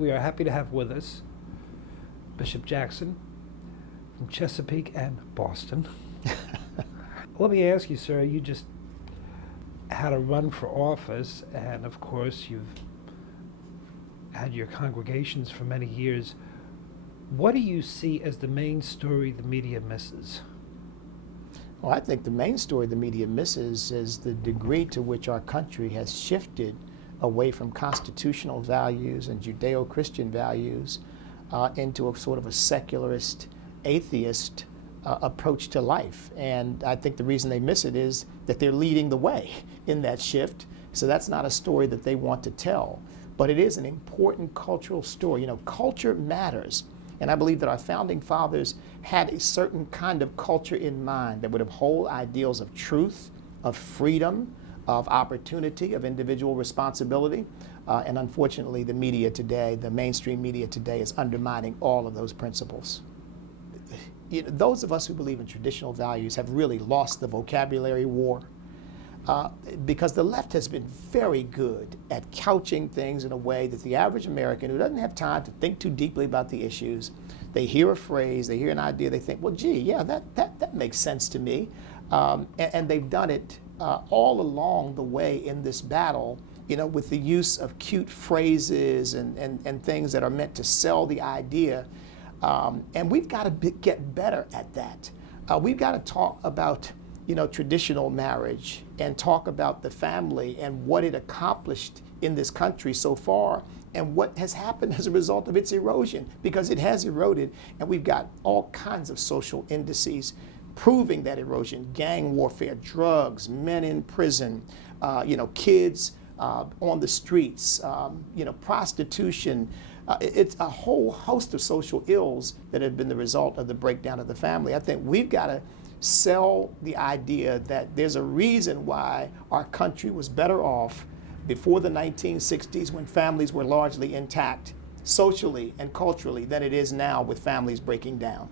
we are happy to have with us Bishop Jackson from Chesapeake and Boston. Let me ask you, sir, you just had a run for office, and of course you've had your congregations for many years. What do you see as the main story the media misses? Well, I think the main story the media misses is the degree to which our country has shifted away from constitutional values and Judeo-Christian values into a sort of a secularist, atheist approach to life. And I think the reason they miss it is that they're leading the way in that shift. So that's not a story that they want to tell. But it is an important cultural story. You know, culture matters. And I believe that our founding fathers had a certain kind of culture in mind that would uphold ideals of truth, of freedom, of opportunity, of individual responsibility. And unfortunately, the media today, the mainstream media today, is undermining all of those principles. You know, those of us who believe in traditional values have really lost the vocabulary war. Because the left has been very good at couching things in a way that the average American who doesn't have time to think too deeply about the issues, they hear a phrase, they hear an idea, they think, well, gee, yeah, that makes sense to me. And they've done it all along the way in this battle, you know, with the use of cute phrases and things that are meant to sell the idea. And we've got to get better at that. We've got to talk about, you know, traditional marriage and talk about the family and what it accomplished in this country so far and what has happened as a result of its erosion, because it has eroded, and we've got all kinds of social indices proving that erosion: gang warfare, drugs, men in prison, you know, kids on the streets, you know, prostitution. It's a whole host of social ills that have been the result of the breakdown of the family. I think we've got to sell the idea that there's a reason why our country was better off before the 1960s, when families were largely intact socially and culturally, than it is now with families breaking down.